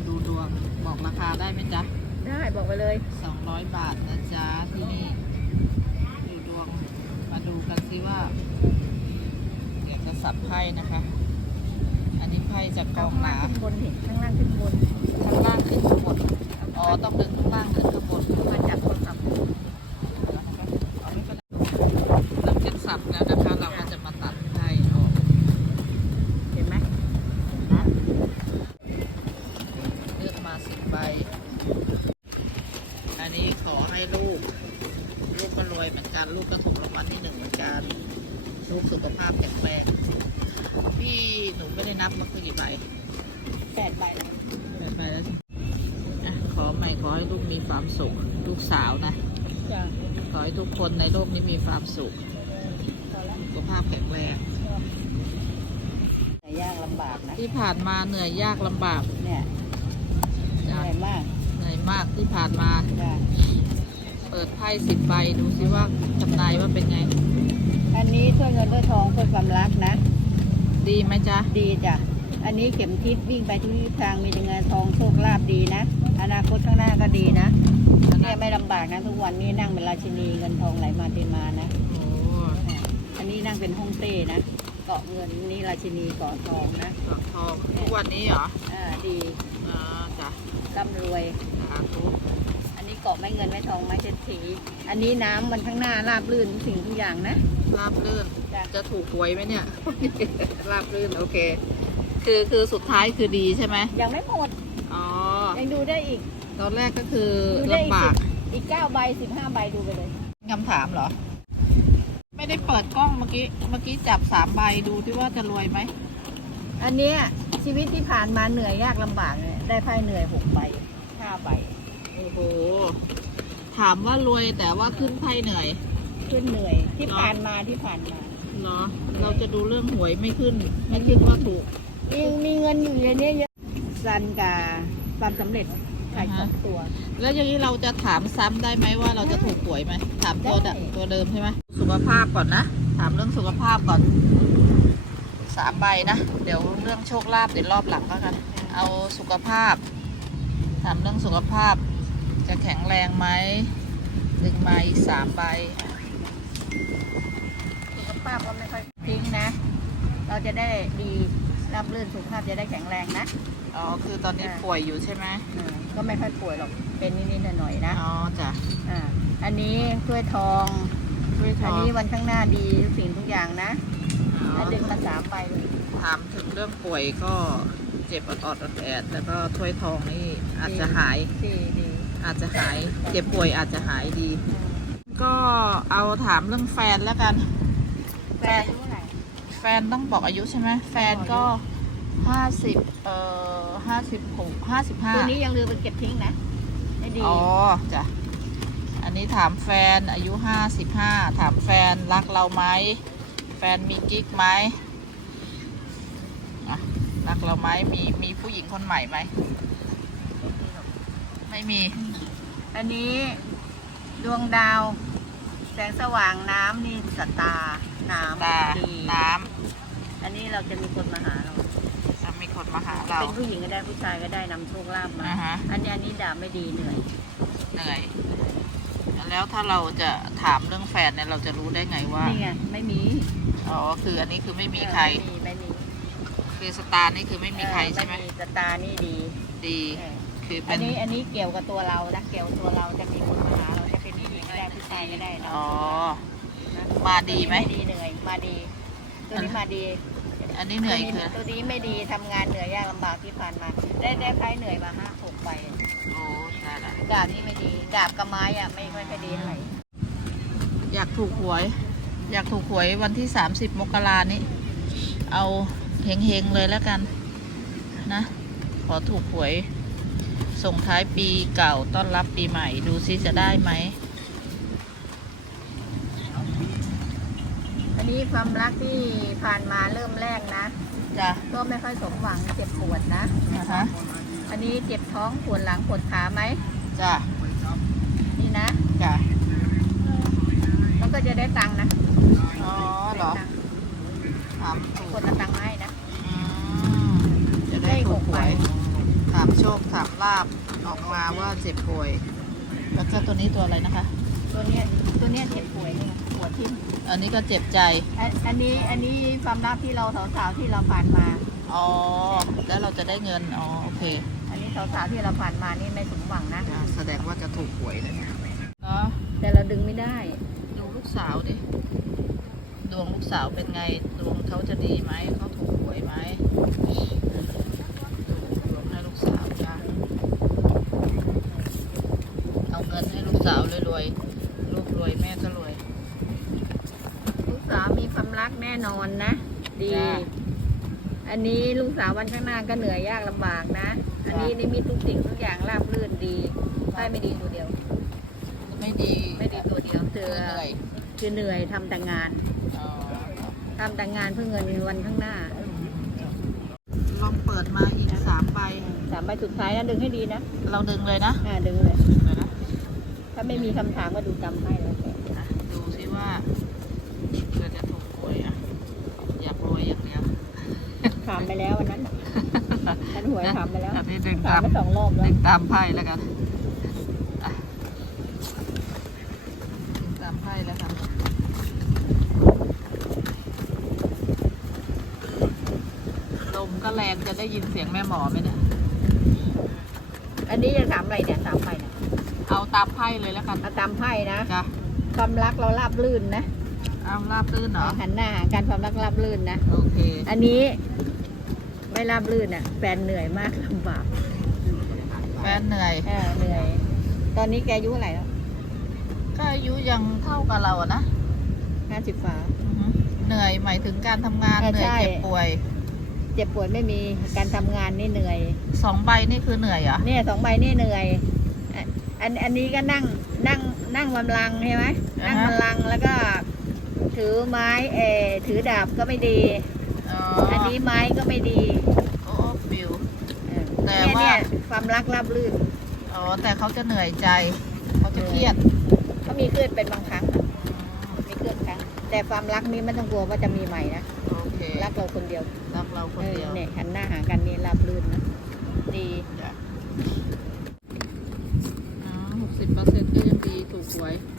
มาดูดวงบอกราคาได้ไหมจ๊ะได้บอกไปเลย200บาทนะจ๊ะที่นี่ดูดวงมาดูกันสิว่าอยากจะสับไพ่นะคะ อันนี้ไพ่จากกข้าองงหล่านางขึ้นบนเห็นข้างล่างขึ้นบนข้างล่างขึ้นข้างบนอ๋อต้องดึงข้างล่างขึ้นข้างบน มาจากโทรศัพท์ เอาไม่เป็นไรหลังจากสับแล้วนะคะ เราก็จะมาตัดไพ่ออก เห็นไหม นะเลือกมาสิบใบ อันนี้ขอให้ลูก ลูกก็รวยเหมือนกัน ลูกก็ถูกรางวัลที่หนึ่งเหมือนกัน ลูก สุขภาพแข็งแรงพี่หนูไม่ได้นับมันคือกี่ใบแปดใบแล้วแปดใบแล้วจ้ะอะขอใหม่ขอให้ลูกมีความสุขลูกสาวนะจ้ะขอให้ทุกคนในโลกนี้มีความสุขพอแล้วสุขภาพแข็งแรงแต่ยากลำบากนะ ที่ผ่านมาเหนื่อยยากลำบากเนี่ยเหจ้ะนื่อยมากเหนื่อยมากที่ผ่านมา จ้ะเปิดไพ่สิบใบดูสิว่าทำนายว่าเป็นไง อันนี้ช่วยเงินด้วยทองช่วยความรักนะ ดีไหมจ๊ะ ดีจ้ะ อันนี้เข็มทิศวิ่งไปทุกทิศทางมีแต่เงินทองโชคลาภดีนะ อนาคตข้างหน้าก็ดีนะเนี่ยไม่ลำบากนะทุกวันนี้นั่งเป็นราชินีเงินทองไหลมาเทมานะ โอ้อันนี้นั่งเป็นห้องเต้นะ เกาะเงินนี่ราชินีเกาะทองนะดอกทองทุกวันนี้เหรอ อ่าดี อ่าจ้ะร่ำรวยสาธุอันนี้ เกาะไม่เงินไม่ทองไม่เศรษฐีอันนี้น้ำมันข้างหน้าราบลื่นทุกสิ่งทุกอย่างนะ ราบลื่น จ้ะ จะถูกหวยไหมเนี่ย ราบลื่น โอเค คือคือสุดท้ายคือดีใช่ไหมยังไม่หมดอ๋อ ยังดูได้อีก ตอนแรกก็คือดูได้อีกลำบากอีกเก้าใบสิบห้าใบดูไปเลยคำถามเหรอ ไม่ได้เปิดกล้องเมื่อกี้ เมื่อกี้จับสามใบดูที่ว่าจะรวยไหม อันเนี้ยชีวิตที่ผ่านมาเหนื่อยยากลำบากเนี่ยได้ไพ่เหนื่อยหกใบห้าใบ โอ้โห ถามว่ารวยแต่ว่าขึ้นไพ่เหนื่อย ขึ้นเหนื่อย ที่ผ่านมาที่ผ่านมาเนาะเราจะดูเรื่องหวยไม่ขึ้น ไม่ขึ้นว่าถูกมีมีเงินอยู่ในนี้เยอะซันกาความสำเร็จขายสองตัว แล้วอย่างนี้เราจะถามซ้ำได้ไหมว่าเราจะถูกหวยไหมถามตัวเดได้ตัวเดิมใช่ไหมสุขภาพก่อนนะ ถามเรื่องสุขภาพก่อนสามใบนะ เดี๋ยวเรื่องโชคลาภเดี๋ยวรอบหลังแล้วกันเอาสุขภาพ ถามเรื่องสุขภาพ จะแข็งแรงไหมดึงมาอีกสามใบสุขภาพก็ไม่ค่อยทิ้งนะ เราจะได้ดีรับรื่นสุขภาพจะได้แข็งแรงนะอ๋อคือตอนนี้ป่วยอยู่ใช่ไหมอ่าก็ไม่ค่อยป่วยหรอกเป็นนิดๆหน่อยๆนะอ๋อจ้ะอ่าอันนี้ถ้วยทองช่วยทอันองนี้วันข้างหน้าดีทุกสิ่งทุกอย่างนะอ๋อแล้วดึงมาสามใบเลยถามถึงเรื่องป่วยก็เจ็บอดๆอดแอดๆแล้วก็ถ้วยทองนี่อาจจะหายดีดี อาจจะหายเจ็บป่วยอาจจะหายดี ก็เอาถามเรื่องแฟนแล้วกัน แฟนอายุเท่าไหร่แฟนต้องบอกอายุใช่ไหมแฟนก็ห้าสิบเอ่อห้าสิบหกห้าสิบห้าตัวนี้ยังลืมไปเก็บทิ้งนะไม่ดีอ๋อจ้ะอันนี้ถามแฟนอายุห้าสิบห้าถามแฟนรักเราไหมแฟนมีกิ๊กไหมอะรักเราไหมมีมีผู้หญิงคนใหม่ไหม ไม่มี อันนี้ดวงดาว แสงสว่างน้ำนี่สตาร์น้ตาำดีน้อันนี้เราจะมีคนมาหาเราำจะมีคนมาหาเรา เป็นผู้หญิงก็ได้ผู้ชายก็ได้นำโชคลาภมา อ่าฮะ อันนี้อันนี้ด่าไม่ดีเหนื่อย เหนื่อย แล้วถ้าเราจะถามเรื่องแฟนเนี่ยเราจะรู้ได้ไงว่า นี่ไงไม่มีอ๋อ คืออันนี้คือไม่มีใครไม่มีไม่มีคือสตาร์นี่คือไม่มีใครใช่ไหมเออสตาร์นี่ดีดี เออ คือเป็อันนนี้อันนี้เกี่ยวกับตัวเรานะเกี่ยวกับตัวเราจะมีคนมาหาเราจะเป็นผู้หญิงก็ได้ผู้ชายก็ได้เนาะอ๋อ นะมาดีไหมตัวนี้ดีเหนื่อยมาดี ตัวนี้มาดีอันนี้เหนื่อยตัวคือ ตัวนี้ไม่ดีทำงานเหนื่อยยากลำบากที่ผ่านมา ได้ได้ไพ่เหนื่อยมาห้าหกไปโอ้ตายละดาบนี่ไม่ดีดาบกับไม้อะไม่ค่อยจะดีเท่าไหร่อยากถูกหวย อยากถูกหวยวันที่สามสิบมกรานี้ เอาเฮงๆเลยแล้วกัน นะ ขอถูกหวย ส่งท้ายปีเก่าต้อนรับปีใหม่ ดูซิจะได้ไหม อันนี้ความรักที่ผ่านมาเริ่มแรกนะ จ้ะ ก็ไม่ค่อยสมหวังเจ็บปวดนะ อ่าฮะ อันนี้เจ็บท้องปวดหลังปวดขาไหม จ้ะ นี่นะ จ้ะมันก็จะได้ตังค์นะอ๋อเหรอได้ตังค์ถามถูกคนละตังค์มาให้นะ อืมจะได้ถูกหวยถามามโชคสามลาบออกมาว่าเจ็บป่วย แล้วก็ตัวนี้ตัวอะไรนะคะ ตัวเนี้ยตัวเนี้ยเจ็บป่วยเนี่ยปวดที่อันนี้ก็เจ็บใจอันอันนี้อันนี้ความลับที่เราสาวๆที่เราผ่านมา อ๋อ แล้วเราจะได้เงิน อ๋อ โอเค อันนี้สาวๆที่เราผ่านมานี่ไม่สมหวังนะอ่าแสดงว่าจะถูกหวยนะเนี่ยเนาะแต่เราดึงไม่ได้ ดูลูกสาวดิ ดวงลูกสาวเป็นไง ดวงเขาจะดีไหม เขาถูกหวยไหมดวงให้ลูกสาวจ้าเอาเงินให้ลูกสาวรวยๆ ลูกรวยแม่ก็รวย ลูกสาวมีความรักแน่นอนนะ ดี จ้ะ อันนี้ลูกสาววันข้างหน้าก็เหนื่อยยากลำบากนะ อันนี้นี่มีทุกสิ่งทุกอย่างราบรื่นดีใช่ไม่ดีตัวเดียว ไม่ดีไม่ดีตัวเดียวคืคืออเหนื่อยคือเหนื่อยทำแต่งานอ๋อทำแต่งานเพื่อเงินวันข้างหน้าลองเปิดมาอีกสามใบ สามใบสุดท้ายนะดึงให้ดีนะเราดึงเลยนะอ่าดึงเลย เดี๋ยวนะถ้าไม่มีคำถามก็ดูจำให้แล้วแต่ อะดูซิว่าเพื่อจะถูกหวยอะ อยากรวยอย่างเดียว ถามไปแล้ววันนั้นน่ะฉันหวยถามไปแล้วอันนี้ดึงถาตามมไปสองรอบแล้ดึวงตามไพ่แล้วกันอะดึงตามไพ่แล้วกันลมก็แรงจะได้ยินเสียงแม่หมอไหมเนี่ย อันนี้จะถามอะไรเนี่ยถามไปเนี่ยเอาตามไพ่เลยแล้วกันเอาตามไพ่นะจ้ะความรักเราราบรื่นนะเอาราบรื่นเหรอหันหน้าหาการความรักราบรื่นนะ โอเค อันนี้ ไม่ราบรื่นอะ แฟนเหนื่อยมากลำบากแฟนเหนื่อย เออเหนื่อย ตอนนี้แกอายุเท่าไหร่แล้วก็อายุยังเท่ากับเราอะนะห้าสิบฝา อือฮึเหนื่อยหมายถึงการทำงาน เออเหนื่อยใช่ เจ็บป่วย เจ็บปวดไม่มีการทำงานนี่เหนื่อย สองใบนี่คือเหนื่อยเหรอ เนี่ยสองใบนี่เหนื่อยอะอันอันนี้ก็นั่งนั่งนั่งบำลังก์ใช่ไหมนั่งบำลังก์แล้วก็ ถือไม้เออถือดาบก็ไม่ดี อ๋ออันนี้ไม้ก็ไม่ดีโอ้ฟิว เออแต่เนี่ยว่า เนี่ยความรักราบรื่นอ๋อแต่เขาจะเหนื่อยใจ เขาจะเครียดก็มีเคลื่อนเป็นบางครั้งอะมีเคลื่อนครั้ง แต่ความรักนี้ไม่ต้องกลัวว่าจะมีใหม่นะโอเครักเราคนเดียวรักเราคนเดียวออเนี่ยหันหน้าหากันนี่ราบรื่นนะดี หกสิบเปอร์เซ็นต์ก็ยังดีถูกหวยอ